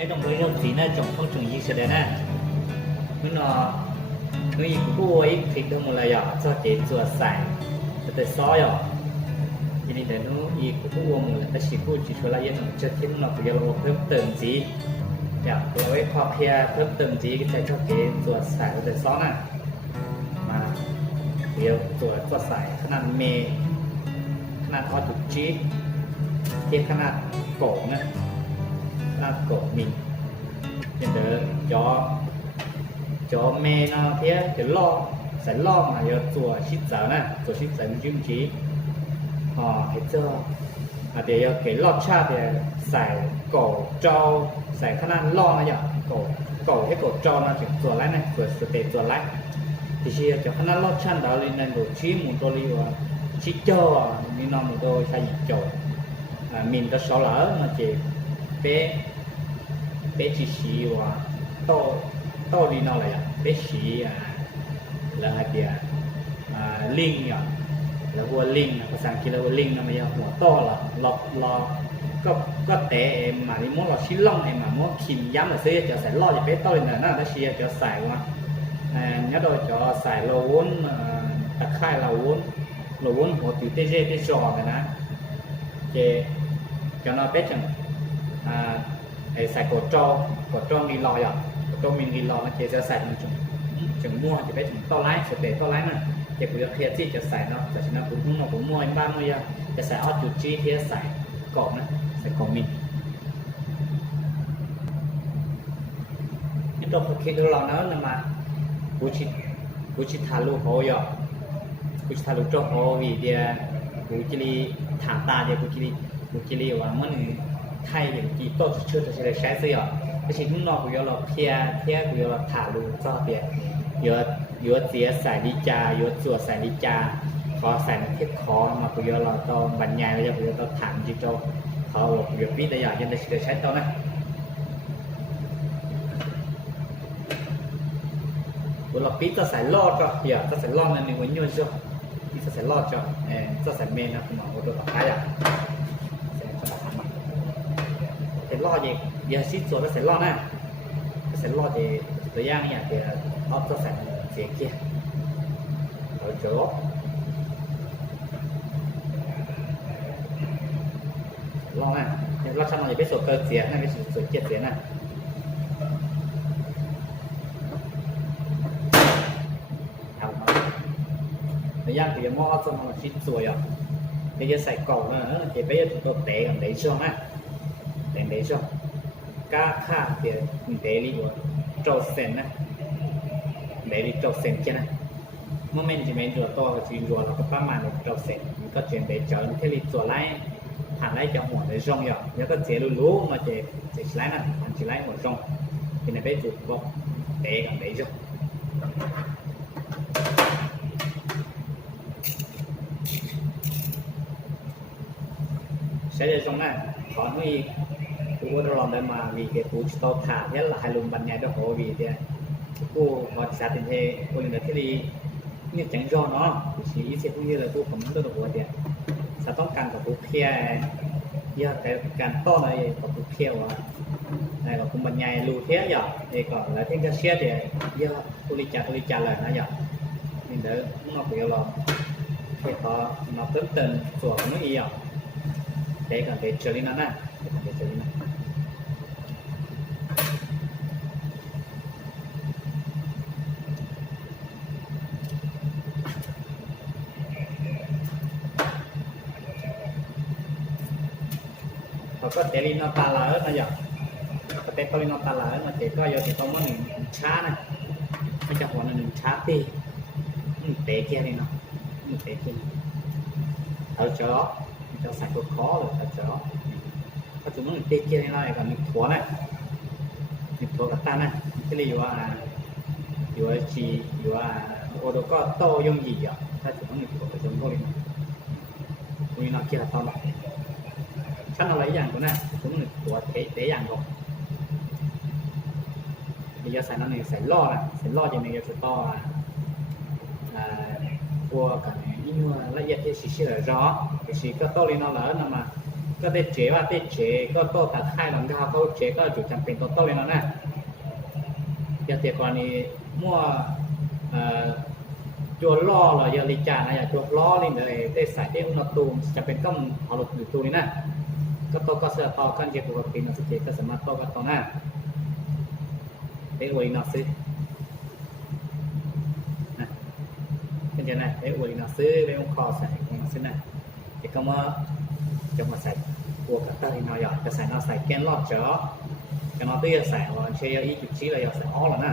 nếu trong cái dòng gì nó trồng không trồng gì sẽ đến nè nó ý cua ý thịt đâu một là cho cái chùa xài để xóa cho nên là nó ý cua một là ta chỉ cua chỉ cho lại trong chất thiết nó phải là thêm từng gì rồi khoa kia thêm từng gì cái cho cái chùa xài để xóa nè mà điều chùa xàiขนาดเมขนาดทอดจุดจีที่ขนาดโก่นะขนาดโก่มินเป็นเด้อcho mẹ nó thế cái lo sẽ lo mà giờ chùa ship giờ nè chùa ship giờ mình chứng chỉ cái cho để giờ cái lo cha thì xài cổ trâu xài khả năng lo nó giờ cổ cái cổ trâu nó chỉ chùa lái này chùa để chùa lái thì chỉ cho khả năng lo cha đó lên nên đồ chí một đôi li và chí cho nên nó một đôi sai gì chỗ mình đã xóa lỡ mà chỉ bé chỉ xí và to đi nó là bé xí là hai bia linh nhở là vua linhภาษาอังกฤษlà vua linh nó mớiหัวโตlà lọก็แต่mà đi muốn là xí lông em mà muốn kìm dám là sẽ cho xài lo thì bé to lên là nó xí cho xài mà nhớ đôi cho xài lô vốn tắc khai là vốn của từ tê tê giò này nè chế cho nó bé chẳng xài cổ trâu đi lò rồi trong mình đi lò nó chế ra xài mình chừng mua thì phải chừng to lái sẽ để to lái nè chế của kia thìจะใส่เนาะแต่ฉะนั้นผมmua em 30จะใส่ออดจุดจีที่ใส่กรอบนะใส่กรอบมินนี่ตัวคิดดูเราเนาะนะมากูชิทาลูโฮยกูชิทาลูโจโฮวีเดียกูจิลีถามตาเดียกูจิลีว่ามันไทยอย่างกี่โต๊ะชื่อจะใช้ใช้เสียcái chuyện nó của nó phía của nó thả luôn cho việc vừa tía xài đi cha vừa chùa xài đi cha khó xài thiết khó mà của nó to bàn nhà bây giờ của nó thảm chỉ cho họ việc biết bây giờ nhân đây sẽใช้to này của nó biết cho xài lo cho giờ cho xài lo này mình nhớ chưa biết cho xài lo cho xài men nó cũng một đồ cái sẽ lo gì giờ ship rồi nó sẽ lo nè sẽ lo thì thời gian này thì nó sẽ phía kia ở chỗ lo nè lo xong rồi biết số cơ chế này biết số chiết chế nè thời gian thì mò xong rồi ship rồi à bây giờ xài cầu nữa thì bây giờ chúng tôi để ở đấy xong á để đấy xong cá khá thì để đi của trâu sen á để đi trâu sen chứ nèเมื่อมันจะเป็นตัวโตจริงๆเราก็ประมาณ1%ก็เจนไปเจอที่รีตัวไล่ผ่านไล่จะหัวในช่องอย่างแล้วก็เจรู้มาเจไล่นั่นมันจะไล่หัวช่องที่ในไปจุดบอกเตะกับเตะจ้ะใช้ในช่องนั้นขอให้กูđã làm đây mà vì cái cú tàu thả nhất là hai lùm bắn nhảy đó hồ vì thế cô họ sẽ tình thế cô những cái đi như chẳng do nó chỉ sẽ cũng như là cô cũng tôi được vậy sẽต้องการกับผู้เพียเยอะแต่การต้อนอะไรกับผู้เพียวnày là cũng bắn nhảy lù thế giờ thì còn là thiên cái xe thì ยอะtôi đi trả lời nó giờ mình đỡ nó cũng là thì họ nó tới từng tuổi nó yêu để còn để chơi nó nèก็เตลินตาลานะอย่างก็เตลินตาลานะเตก็ยอดที่ต้องมาหนึ่งช้านะไม่จะหัวหนึ่งช้าตีเตะเกี่ยนี่เนาะเตะเกี่ยเอาเจาะใส่ตัวคอเลยเอาเจาะก็จุดนั้นเตะเกี่ยนี่เราอย่างหนึ่งถั่วนะหนึ่งถั่วกับตานะที่เรียกว่าจีอยู่ว่าโอโดก็โตยงยี่อ่ะถ้าจุดนั้นหนึ่งถั่วกับจงโบลินคุยนักเกี่ยวกับตอนนั้นขั้นอะไรอย่างตัวน่ะผมหนึ่งตัวเตะอย่างก่อนbây giờ xài nó này xài lo gì nàyจะต่อตัวกันยิ่งละเอียดที่สีเสือร้อสีก็โตเลยnó lỡ nè mà ก็ได้เจ๋ว่าได้เจ๋ก็โต้ตัดค่ายหลังดาวเขาเจ๋ก็จุดจำเป็นโต้เลยนะอย่างเดียวกรณีมั่วจวนล้อเราเยลิจานะอย่าจวบล้อเลยได้ใส่ได้อุณหภูมิจะเป็นก้มเอาหลุดอยู่ตัวนี้นะก็โต้ก็เสือต่อกันเจ็บปกตินะสเกตก็สามารถโต้กันต่อหน้าได้อวยนักซื้อนะเป็นยังไงได้อวยนักซื้อได้องคอใส่ของนักซื้อนะthì có mà trong mà xài của các tay nào giờจะใส่nóใส่แกนรอบเจาะcái nó bây giờใส่vào chơi ý chụp chí là giờใส่ó rồi nè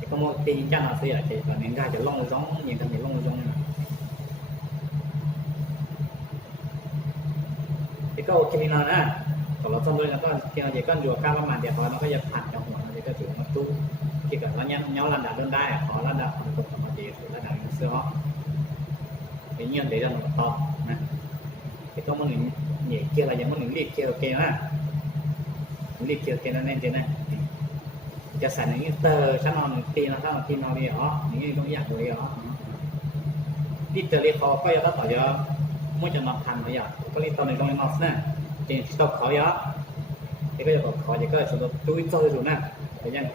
thì có một tí chắc là sẽ thì còn nên raจะlông giống nhìn thấy lông giống này thì có ok nào nè còn nó xong rồi nó có khi nào chỉ cần vừa cao mà đẹp nó có giờ phản trongหัวnóก็ถือมาตู้khi cả nó nhau lần đạp đơn đai họ lần đạp họ tục mà chỉ là đạp xưa họ tự nhiên để ra nó to nè thì có một người nhảy kia là giống một người liệt kia ok nè liệt kia ok nên thế nàyจะใส่ในนี้เตอร์ชั้นนอนตีนะถ้าเราตีนอนดีอ๋อนี่ต้องอยากเลยอ๋อที่เตอร์เรียกเขาก็ยังต้องต่อยอไม่จะมาทันเลยอ่ะก็เรียกตอนในตรงนี้นอนนะจริงที่ต้องขอยอที่ก็จะขอจะก็จะดูอีกตัวดูนะแต่ยัง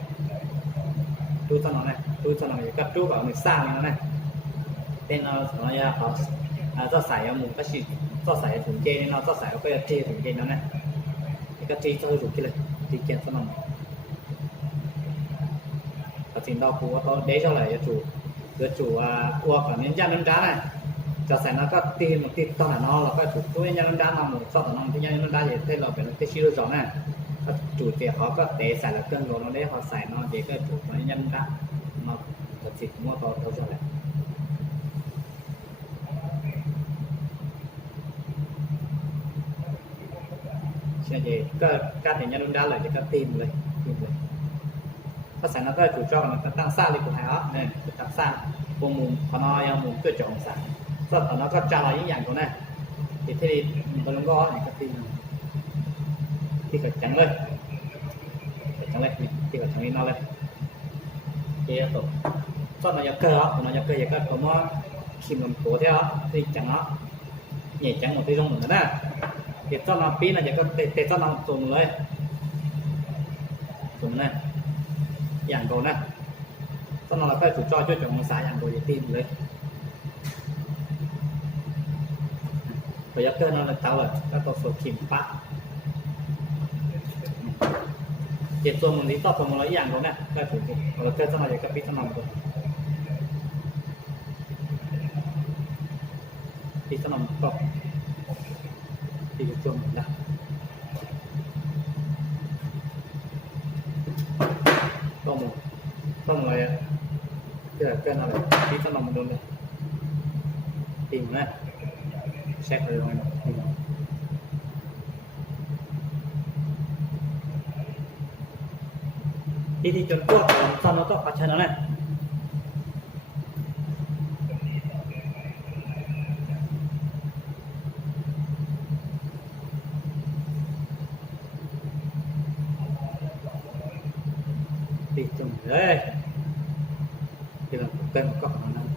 ดูตอนนั้นนะดูตอนนั้นก็ดูแบบมือสร้างนี่นะเป็นเราสมัยเขาจะใส่หมูก็ฉีดจะใส่ถุงเกนี่เราจะใส่ก็จะตีถุงเกนั่นนะก็ตีตัวถุงเกเลยตีเกนสนองtrình độ của tôi để cho lại chủ của cả những gia đình đá này cho sẽ nó có tiền một tiền to là nó là có chủ tôi gia đình đá nào một số nó thì gia đình đá thì thế là phải cái siêu rõ này chủ thì họ có để xài là cân rồi nó để họ xài nó để cái chủ của gia đình đá mà thật sự mua to đâu cho lại sẽ gì cái thì gia đình đá lại thì có tiềnเลยภาษาหน้าก็ถูกจอมันตั้งซ่าเลยกูหายอ่ะเนี่ยตั้งซ่าพวกมุมพน้อยมุมก็จองสารก็ตอนนั้นก็จะอะไรอย่างตัวนั้นที่ที่บอลลูนก็เนี่ยก็ที่กับจังเลยจังเลยที่กับจังนี้นอนเลยเกี่ยวกับก็มันจะเกิดมันจะเกิดอย่างก็ผมว่าขีมลำตัวเท่าที่จังเนาะใหญ่จังหมดที่ตรงเหมือนกันนะเดี๋ยวตอนนั้นปีน่ะจะก็เตะตอนนั้นตรงเลยตรงนั้นอย่างโดนนะตอนนั้นเราก็ถูกจ่อช่วยจงสายอย่างโดยตีนเลยตัวยักษ์เกินนั่นเต่าเลยก็ตัวสุขิมปะเจ็บตัวมันนี้ต่อตัวมันละอย่างโดนนะก็ถูกเราเกินสมัยกับพิษนำตัวพิษนำก็พิษจมนะต้องอะไรอ่ะเกิดเป็นอะไรที่ต้องมันโดนเลยติ่งนะเช็คเลยมันที่จนพวกตอนเราต้องปัดชนะนะติดจนเลยที่เราเกินก็ของนั้น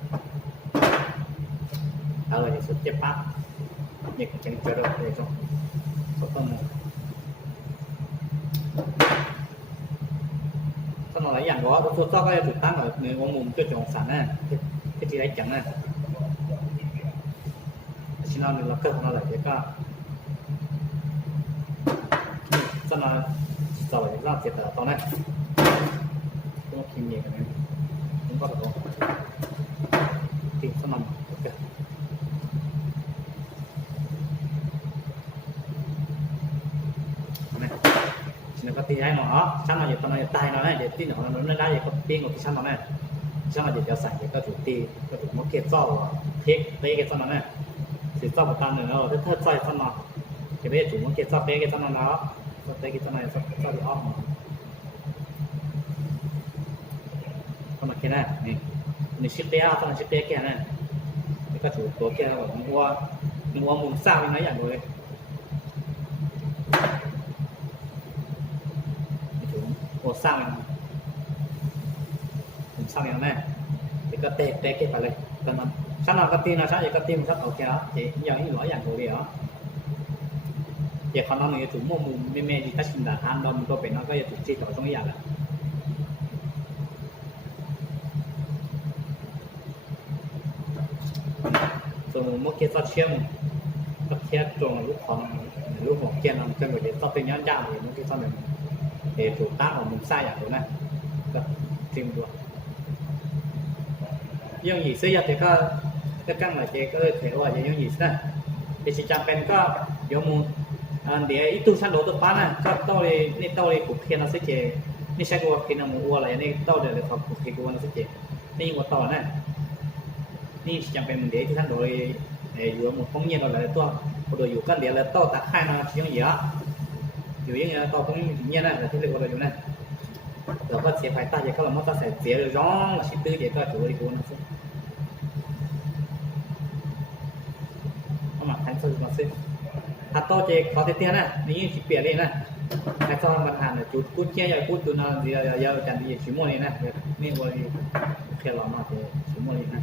เอาเลยสุดเจ็บปั๊บเนี่ยจังเจอเลยจ้ะก็ต้องถ้าเราหลายอย่างก็ตัวก็จะถูกตั้งởในวงมุมจุดจงสารน่ะที่ที่ได้จังน่ะชิ้นเราเนี่ยเราเกินของเราเลยก็ถ้าเราต่อไปเราเจ็บแต่ตอนนั้นต้องพิมพ์เองกันนะผมก็ต้องติดสนั่นโอเคนะฉันก็ตีให้หน่อยช่างมาอยู่ตอนนั้นตายหน่อยนะเดี๋ยวตีหน่อยมันไม่ได้ยังก็ตีงกับที่ช่างหน่อยนะช่างมาอยู่จะใส่ก็ถูกตีก็ถูกมดเกล็ดเจ้าเทคเตะเกล็ดสนั่นนะสิเจ้าประการหนึ่งแล้วถ้าเธอใส่สนั่นจะไม่ถูกมดเกล็ดเจ้าเตะเกล็ดสนั่นแล้วเตะเกล็ดสนั่นเจ้าที่อ้อมก็มาแค่นั้นนี่ชิปเตะตอนชิปเตะแค่นั้นก็ถูกตัวแค่แบบนัวมุมสร้างยังไงอย่างเลยถูกโอ้สร้างมุมสร้างอย่างนั้นก็เตะเก็บไปเลยตอนนั้นฉันเอากระตีนะฉันอยากกระตีมันชัดโอเคอ่ะจีอย่างนี้หล่ออย่างตัวเดียว giờเขาน้องเนี่ยถูกมั่วมุมไม่แม่ดีถ้าชินดาทานเรามันก็เป็นน้องก็จะถูกจีต่อตรงนี้อย่างละส่วนมุกเกี่ยวกับเชื่อมกับเทียบตรงลูกของลูกของเกียร์นำเครื่องมือเดี๋ยวต้องเป็นย้อนยาวเลยมุกเกี่ยวกับหนึ่งเดี๋ยวถูกตั้งของมุมซ้ายอย่างนี้นะก็จิ้มด้วยยังหยีซื้อยาเด็กก็กั้งหน่อยเจ๊ก็ถือว่ายังหยีนะแต่สิ่งจำเป็นก็เดี๋ยวมูเดี๋ยวอีตู้ชั้นโดดตัวป้าน่ะก็ต้องเลยนี่ต้องเลยกุกเคียนเราสิเจนี่ใช้กูว่ากินน้ำมูอะไรนี่ต้องเดี๋ยวเลยขอกุกเคียนกูว่าเราสิเจนี่ว่าต่อน่ะนี่จำเป็นเดี๋ยวที่ท่านโดยอยู่หมดพงเงียบอะไรตัวพอโดยอยู่ก็เดี๋ยวเลยต่อตาข้างมายังเยอะอยู่ยังไงต่อพงเงียบน่ะแต่ที่เรียกว่าเราอยู่น่ะเราก็เสียภายใต้เดี๋ยวก็เราไม่ต้องใส่เสียเลยร้องชิดตื้อเดี๋ยวก็ถือว่ากูนะสิเอามาทันสุดมาสิถ้าโตเจเขาเตี้ยนะนี่ชิเปียเลยนะถ้าซ้อนปัญหาเนี่ยจุดกุ้งเจี๊ยบกุ้งตัวนั้นเดี๋ยวจันดีชิมโมนี่นะนี่ว่าแค่เรามาเจชิมโมนี่นะ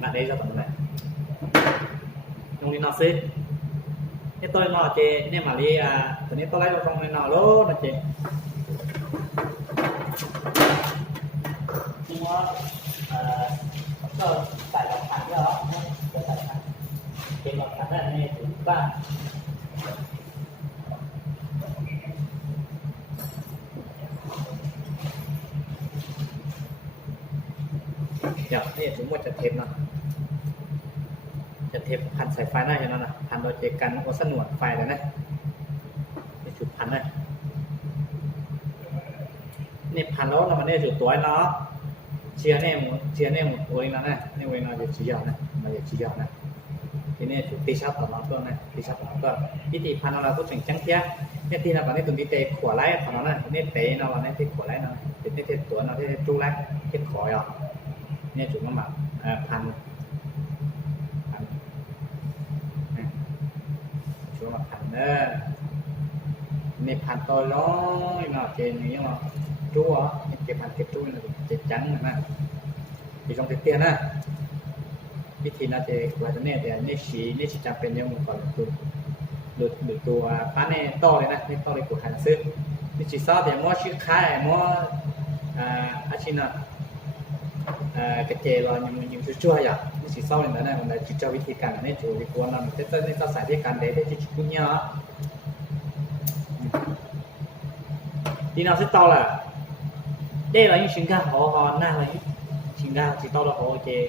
bạn đây cho tổng này trong đi nó xí thế tôi nó chị nên mà đi từนี้tôi lấy vào trong này nó lố là chị nhưng mà tại lọc phản đó tại phản thì lọc phản là này chúng ta dạนี่ถึงว่าจะเทปเนาะจะเทปพันสายไฟหน้าอย่างนั้นนะพันโดยเจกันมันก็สนวดไฟเลยนะนี่จุดพันเลยนี่พันแล้วเรามาเนี่ยจุดตัวเนาะเชียร์เนี่ยหมดโอ้ยนะนี่เวนาจะชี้ยาวนะมาจะชี้ยาวนะทีนี้จุดตีชับต่อมาตัวนะตีชับต่อมาตัววิธีพันเราก็ถึงจังเทียเนี่ยที่เราบอกนี่ตรงที่เตะขวาไล่ของเราเนี่ยนี่เตะเราเนี่ยที่ขวาไล่เราเป็นที่เตะตัวเราที่จู้ไล่ที่ขอยอ่ะเนี่ยจุดน้ำหมักพันจุดน้ำหมักพันเนอนี่พันตัวร้อยเนาะเจนนี้มาจู้อ่ะเก็บพันเก็บจู้นี่เจ็ดจังนะที่ตรงเตี้ยนะวิธีน่าจะว่าจะเนี่ยแต่นี่จำเป็นยังมันก่อนตัวดูตัวป้าเนี่ยต่อเลยนะนี่ต่อเลยกูหันซื้อนี่จีซ่าแต่มั่วชื่อค่ายมั่วอาชีพน่ะcái chè là những chú chua vậy, chỉ sau này là mình chỉ choวิธีการnày chủ thì cuốn là mình sẽ ta xài cái cán đấy để chỉ cuốn nhau, thì nó sẽ to là đây là những sinh ca họ na là những sinh ca chỉ to là họ chè,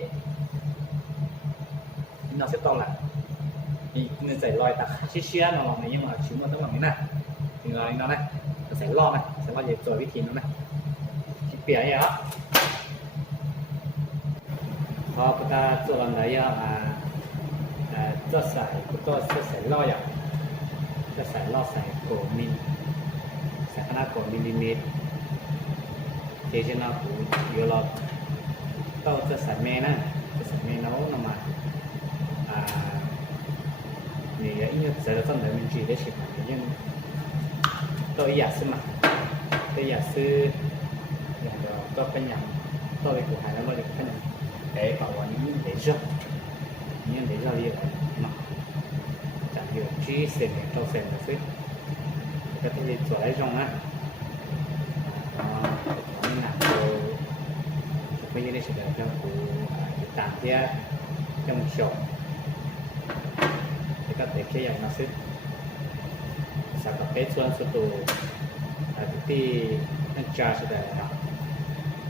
thì nó sẽ to là thì mình sẽ lòi ta xíu nó làm này nhưng mà chúng nó làm thế này, thì là nó này, nó sẽ lo này, sẽ lo về rồiวิธีnó này, chỉ bịa vậy đó. พอพระ做完了要做ใส่ก็ใส่ล่ออย่างจะใส่ล่อใส่โกมิลใส่ขนาดโกมิลลิเมตรเจเจนาหูเยอะเราต้องจะใส่เมนะจะใส่เมน้องนำมาเนี่ยอีกใส่แล้วต้องเดี๋ยวมันจีได้ชิมยังตัวอยากซื้อมาตัวอยากซื้ออย่างเดียวก็เป็นอย่างตัวไปกูหายแล้วเราจะเป็นอย่างđể bảo những để rau như vậy mà chẳng hiểu chi sền để cho sền là phết cái gì chỗ đấy trong á nó làm đồ bây giờ đây sẽ là của tạm kia trong một sổ thì có thể khi nó sẽ sẽ có cái xuân số tù thì nó trả sẽ là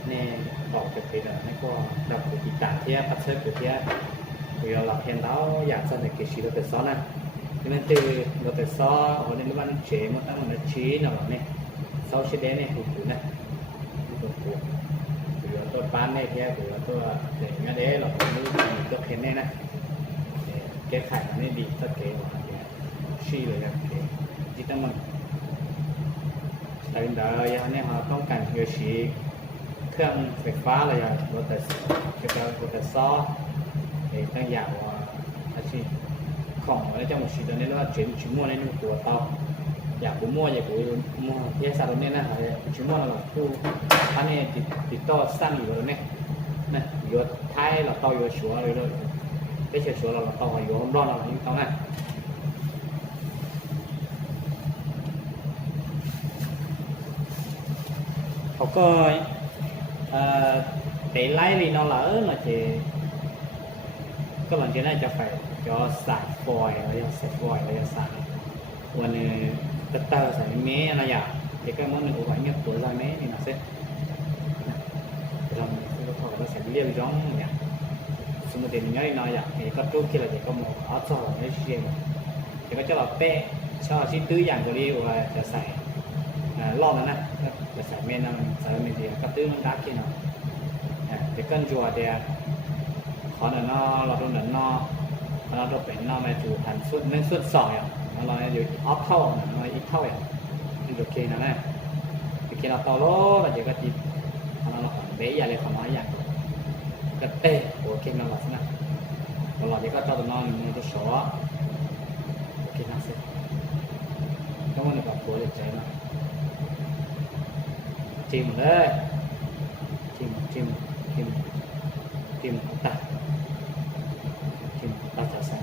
nèบอกจะเป็นอะไรก็ดับกุฏิตาเทียพัดเสื้อกุฏิเวลาเราเห็นแล้วอยากจะในกิจเราแต่ซ้อนนะที่นั่นคือเราแต่ซ้อวันนี้มันเฉยมันตั้งมันชี้หน่อยเนี่ยซ้อชี้เด่นเนี่ยถูกนะถูกหรือตัวปานเนี่ยแค่หรือตัวเด็กเนี่ยเด้เราต้องรู้ตัวเห็นเนี่ยนะแก้ไขมันไม่ดีสักเกว่าเนี่ย suy rồi cái chỉ tâm mình tại vì đóเนี่ยเขาต้องการเกี่ยวกับเครื่องไฟฟ้าอะไรอย่างรถแต่เกี่ยวกับรถแต่ซ้อตั้งอย่างว่าอาชีพของแล้วจะหมดชีวิตนี้แล้วchuyển mua lên một của tàuอยากกูมั่วอยากกูมั่วที่สารเนี่ยนะชิ้นมั่วเราคู่อันนี้ติดต่อสร้างอยู่แล้วเนี่ยนะอยู่ท้ายเราต่ออยู่ชัวเลยไม่ใช่ชัวเราต่ออยู่รอบเราอยู่ตรงนั้นเขาก็để lấy vì nó lỡ mà chỉ các bạn chỉ này cho phải cho sải phổi rồi cho sảiวันตะเตอร์ใส่เมย์อะไรอย่างเด็กก็มันหนึ่งวันเนี่ยตัวใส่เมย์นี่นะเซ็ตเราเราถอดเราใส่เรียบร้องเนี่ยสมมติอย่างนี้น้อยอย่างเด็กก็ตู้ที่เราเด็กก็มองเอาต่อไม่ใช่เด็กก็จะเราเป๊ะชอบชิ้นตื้ออย่างก็เรียกว่าจะใส่รอบนั้นนะจะใส่เมย์นั่งใส่เมย์เดียวก็ตื้อมันดักที่เนาะเด็กก็จัวเดียขอหนึ่งนอเราตรงหนึ่งนอเราต้องเป็นนอมาจู่หันสุดหนึ่งสุดสองอย่างเราอยู่ออฟเท่าเราอีกเท่าอย่างที่โอเคนะเนี่ยโอเคเราต่อโลเราจะก็ติดเราเบย์อย่างไรของเราอย่างก็เตะโอเคเราหลับนะเราจะก็ต่อตัวน้องมันจะสอโอเคนะเสร็จก็มันแบบตัวเด็กใจนะจิ้มเลยจิ้มตัดจะใส่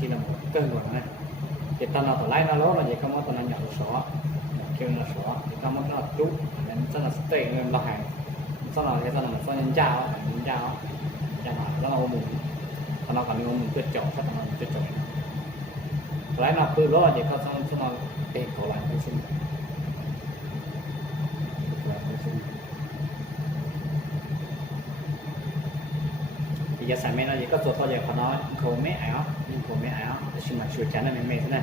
ที่เราเกินกว่านั้นเดี๋ยวตอนเราต่อไล่เราล้อเราจะก็มั่งตอนนั้นอยากสอเกี่ยวกับสอเดี๋ยวก็มั่งเราจุ๊บนั้นสนับสเตย์เงินเราหายสนับให้สนับสนุนเจ้าจะมาแล้วเราหมุนตอนเราการมีหมุนเพื่อจ่อถ้าตอนเราเพื่อจ่อไล่เราปืนล้อเดี๋ยวก็สนับเตะเขาหลังไปซึ่งgiờ xài men nó chỉ cóตัวthôi giờเขาnói khâu mấy ảo nhưng khâu mấy ảo nhưng mà sửa chắn là mấy thế này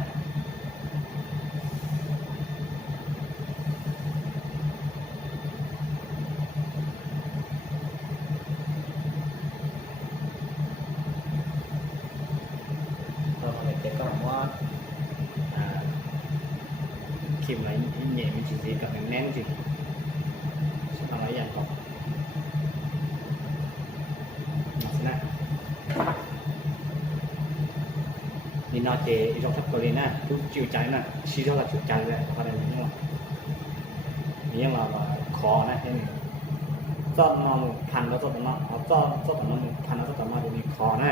rồi để có một kìm lại nhẹ mình chỉ gì cả mình nén gì sau đó dàn cọcนี่นอเจอีกทับกรีน่ะทุกจิ๋วใจน่ะชี้เท่ากับจิ๋วใจเลยอะไรอย่างเงี้ยนี่ยังเราคอนะเห็นไหมจ้อนนอมือคันแล้วจ้อนนอเอาจ้อนนอมือคันแล้วจ้อนนอจะมีคอนะ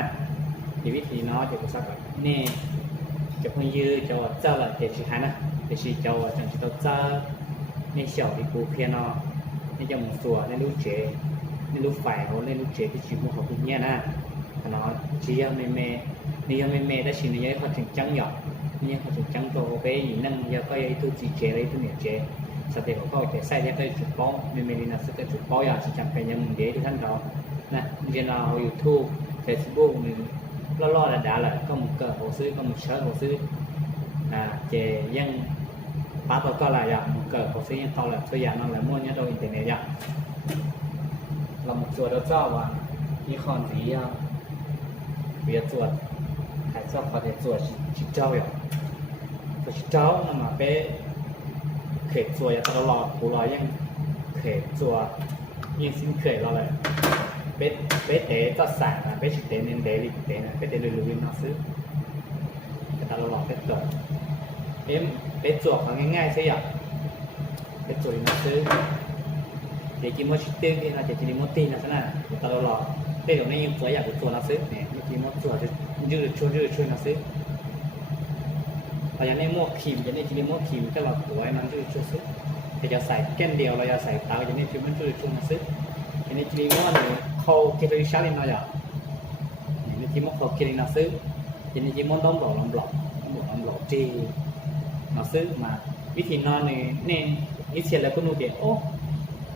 มีวิธีน้อจะกูสักแบบนี่จะเพิ่งยืดจะเจ้าละเจชี้หายนะเจชี้เจ้าจังชี้เจ้านี่เฉาที่กูเพียนนอนี่จะหมุนตัวนี่ลูกเจนี่ลูกไฟเขานี่ลูกเจที่ชิมเขาเป็นเงี้ยนะnó chỉ là mê đã xin nhớ họ chừng trắng nhỏ nhưng họ chừng trắng to bé gì năng giờ có ấy tôi chỉ chế lấy tôi nhảy chế sau đó có thể sai ra cái chụp bó mê đi là sẽ cái chụp bó giờ chỉ chẳng phải nhầm để thân đó nè như là YouTube Facebook mình lo là đã là có một cờ hồ sứ có một sở hồ sứ chế dân ba tôi có là một cờ hồ sứ nhưng tao là tôi giờ nó là mua nhớ đâu internet vậy là một số đó cho vàที่คอนสีเบียจวดหายชอบประเทศจวดชิเจ้าอย่างตัวชิเจ้านั่นมาเป๊ะเขตจวดตลอดผู้รอยังเขตจวดยังสิ้นเขตเราเลยเป๊ะเตะก็ใส่นะเป๊ะชิเตะเน้นเดลิเตะนะเป๊ะเตะลุยๆมาซื้อตลอดเป๊ะจวดเป๊ะจวดเขาง่ายๆใช่ไหมเป๊ะจวดมาซื้อเด็กกินมอชิเต้ที่เราจะกินมอตีนะใช่ไหมตลอดเด็กตรงนี้ยังตัวอยากตัวนักซื้อเนี่ยเมื่อกี้มอตัวจะยืดช่วยนักซื้อพออย่างนี้มอครีมอย่างนี้กินมอครีมก็เราตัวให้มันยืดช่วยซื้อแต่จะใส่แก้นเดียวเราจะใส่เตาอย่างนี้คือมันช่วยนักซื้ออย่างนี้กินมอเนี่ยเขาเกลือชาลินเราอย่างนี้กินมอเขาเกลือนักซื้ออย่างนี้กินมอต้องหลอกจีนักซื้อมาวิธีนอนนี่เสียแล้วก็นู่นเดียวโอ้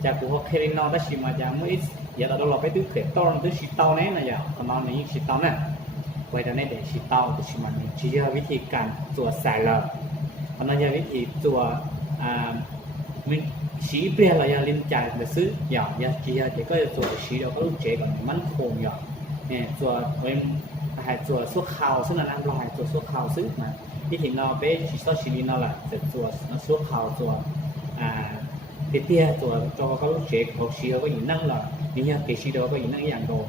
จากกูเขาเคยนอนได้ชิมมาจากเมื่อgiờ là đâu là cái thứ khởi to thứ xịt tao này này giờ còn nó này xịt tao này quay ra đây để xịt tao thì mình chỉ ra วิธีการตัวใส่เลยcòn nó giờ วิธีตัว xí bia là ya linh chạy là xứ ya ya chỉ ya chỉ có做xí đó có lúc chế còn mắn khôn ya nè 做 với hay 做 xuất khẩu xứ là ăn lo hay 做 xuất khẩu xứ màที่ถิ่นเราไปchỉ số xí nó là 做 nó xuất khẩu 做 tiết tiết 做 cho có lúc chế học xí có những năng là như nhà cái xí đó có những năng dạng đồ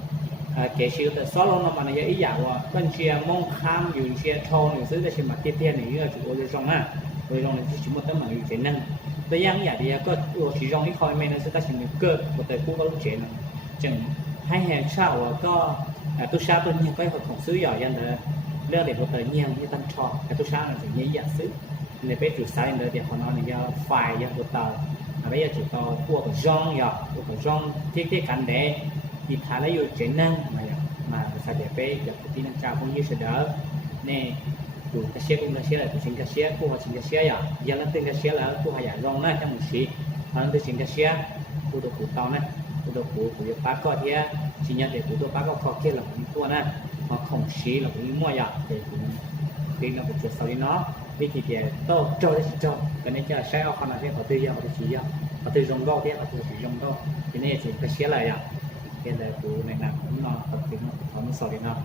cái xí đó số lo nó mà nó ý dạng là con chia mong kham dùng chia thô những thứ cái mà tiết tiết này như là chủ yếu trong á rồi trong này chỉ một tấm bằng những chế năngแต่ยังอย่างเดียวก็ตัวสีรองที่คอยเมนส์ก็จะมีเกิดแต่ผู้ก็รู้เจนจึงให้แห่เช่าก็ตู้ชาตัวนี้ก็ของซื้อหย่อยันเดอเลือกเด็กตัวเงี้ยที่ตั้งชอบแต่ตู้ชาเนี่ยจะเงี้ยอยากซื้อในไปจุดสายเดอเดี๋ยวของเราเนี่ยไฟยังตัวเตาอะไรอย่างจุดเตาพวกร่องหย่อพวกร่องที่กันแดดอีท้ายแล้วอยู่เจนนั่งมาภาษาเดี๋ยวไปจากที่นั่งจ้าพวกนี้เสด็จเนี่ยกูกระเชียกูกระเชียเลยกูชิงกระเชียกูหาชิงกระเชียอย่างยังนั่งตึงกระเชียแล้วกูหาอย่างรองหน้าจังหวะสีตอนนั้นตึงชิงกระเชียกูตัวกูเตานะกูตัวกูจะปักก็เทียชิงยังเด็กกูตัวปักก็คอเกี้ยหลังตัวนะพอของสีหลังนี้มั่วอย่างเด็กกูตีเราไปจุดสลินเนาะวิธีเดียวโต้โจ้ได้โจ้ก็เนี่ยจะใช้เอาขนาดที่เขาตียาวเขาตีสียาวเขาตีรองโต้เทียเขาตีสีรองโต้ทีนี้ชิงกระเชียอะไรอย่างเกี่ยเลยกูในหนังนอนตัดทิ้งเขาไม่สลินเนาะ